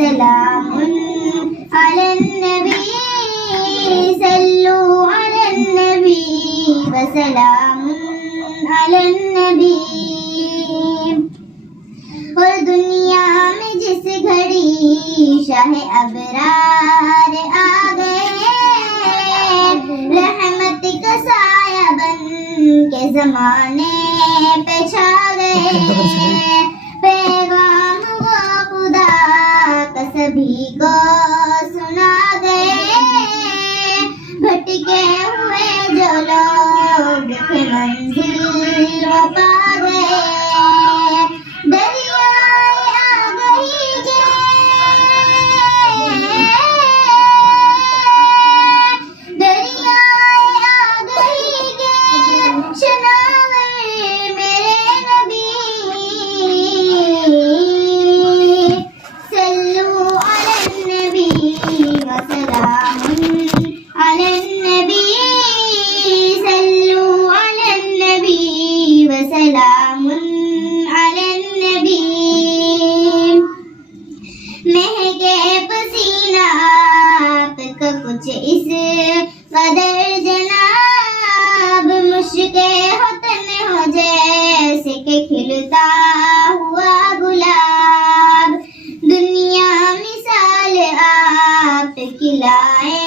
وسلام على النبي صلوا على النبي وسلام على النبي. اور دنیا میں جس گھڑی شاہ ابرار آ گئے رحمت کا سایہ بن کے زمانے پہ چھا گئے پیغام وہ خدا کا سبھی کو سنا گئے بھٹکے ہوئے جو لوگ تھے منزل وہ پا گئے کچھ اس قدر جناب مشکے ہوتن ہو جیسے کہ کھلتا ہوا گلاب دنیا مثال آپ کی لائے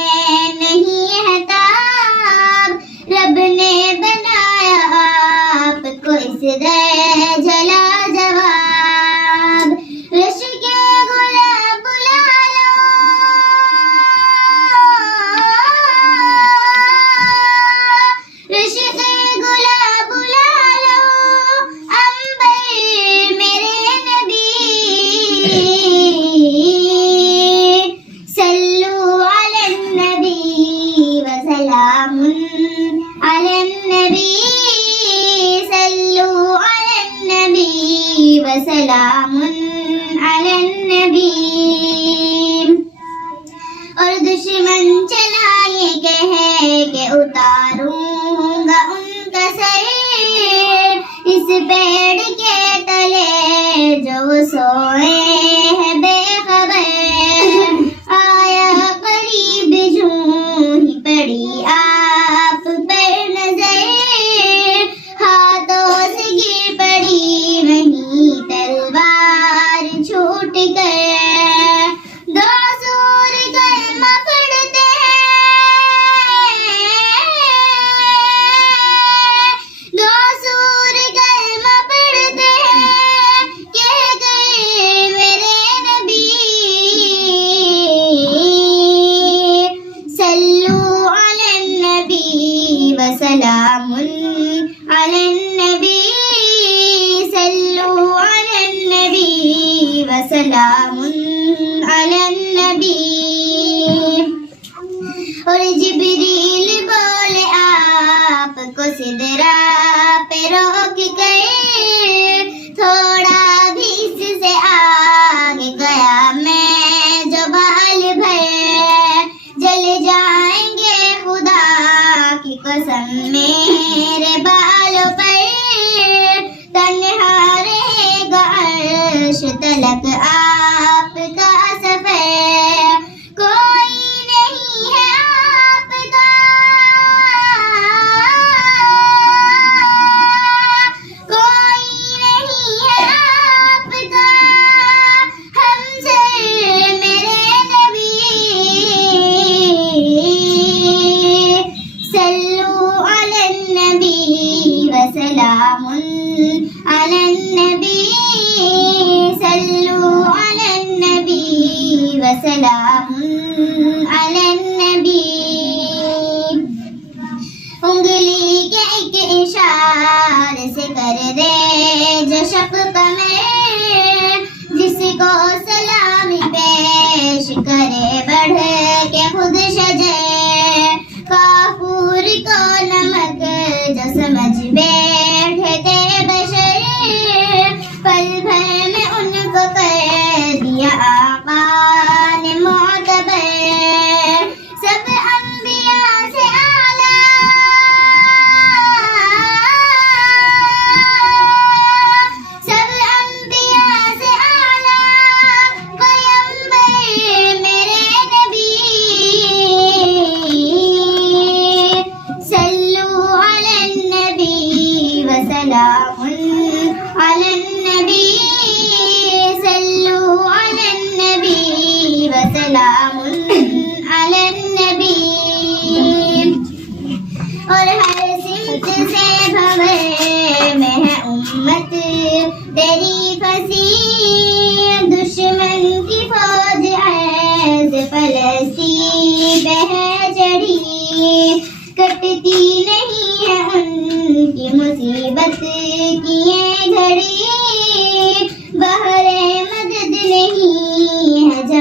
نہیں ہے تاب رب نے بنایا آپ کو اس درجہ لاجواب رش کے گلاب بلا وسلام علی النبی. اور دشمن چلا یہ کہے کہ اتاروں گا ان کا سر اس پیڑ کے تلے جو سوئے ہیں بے خبر آیا قریب جوں ہی پڑی آپ پر نظر ہاتھوں سے گر پڑی وہیں تلوار چھوٹ کر دو سور کلمہ پڑھتے دو سور کلمہ پڑھتے کہہ گئے میرے نبی صلو علی النبی وسلام علی النبی وسلام علی النبی. اور جبریل بولے آپ کو سدرا پہ روک کر تھوڑا بھی اس سے آگے گیا میں جو بال بھر جل جائیں گے خدا کی قسم میرے بالوں پر تنہا رہے گا عرش تلک آپ کا سفر کوئی نہیں ہے آپ کا کوئی نہیں ہے آپ کا ہم سے میرے نبی صلو علی النبی وسلام علی النبی صلو علی النبی وسلام علی النبی. انگلی کے ایک اشارے سے کر دے جو شب قمر جس کو سلامی پیش کرے بڑھ کے خود شجر کافور کو نمک جو سمجھ بیٹھے بشر پل بھر میں ان کو کر دیا آقا نے معتبر سب انبیاء سے اعلیٰ سب انبیاء سے اعلیٰ پیغمبر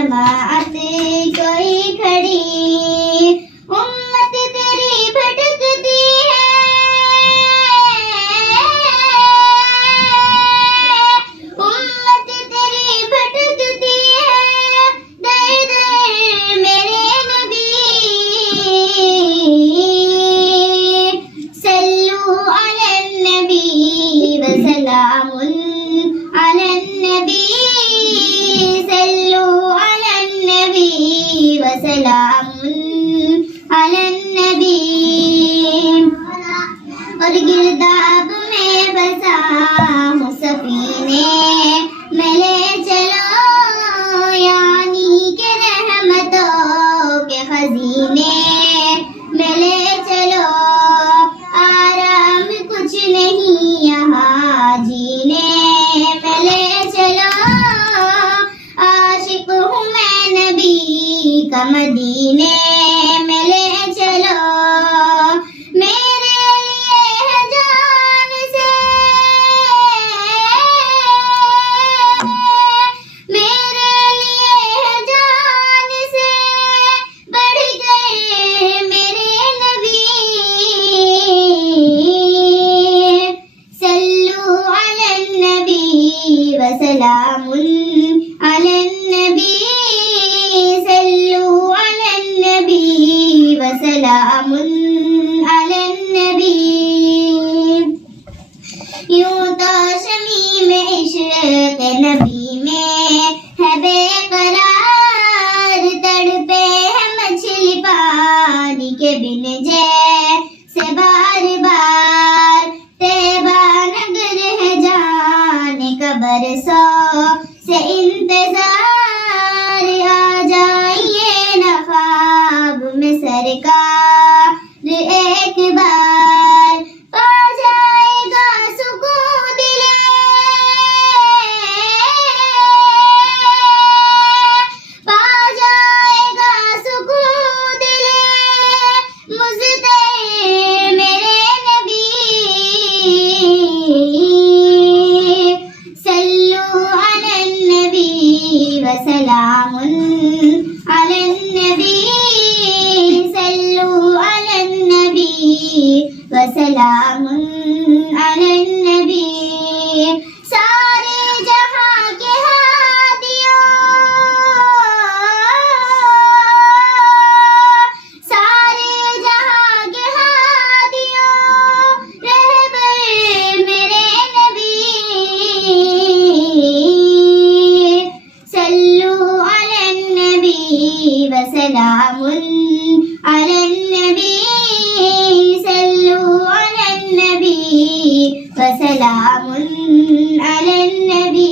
جماعت کوئی کھڑی امت تیری بھٹکتی ہے امت تیری بھٹکتی ہے در در میرے نبی صلو علی النبی وسلام علی النبی صلو علی النبی وسلام علی النبی اور گرداب میں بسا ہوں سفینے میں لے چلو یعنی کہ رحمتوں کے خزینے میں لے چلو آرام کچھ نہیں یہاں جینے میں لے چلو عاشق ہوں میں نبی کا مدینے میں لے چلو میرے لیے ہے جان سے میرے لیے ہے جان سے بڑھ گئے میرے نبی صلو علی النبی وسلام علی النبی صلو علی النبی وسلام علی النبی یوں تو شمیم عشق نبی میں ہے بے قرار تڑپے ہے مچھلی پانی کے بن جیسے بار بار طیبہ نگر ہے جانے کا برسوں سے انتظار آ جائیے نا خواب میں سرکار ایک بار پا جائے گا سکون دلے پا جائے گا سکون دلے مزدر میرے نبی صلو علی النبی وسلام علی النبی صلو علی النبی وسلام علی النبی سارے جہاں کے ہادیوں سارے جہاں کے ہادیوں رہبر میرے نبی صلو علی النبی وسلام علی النبی صلو علی النبی وسلام علی النبی.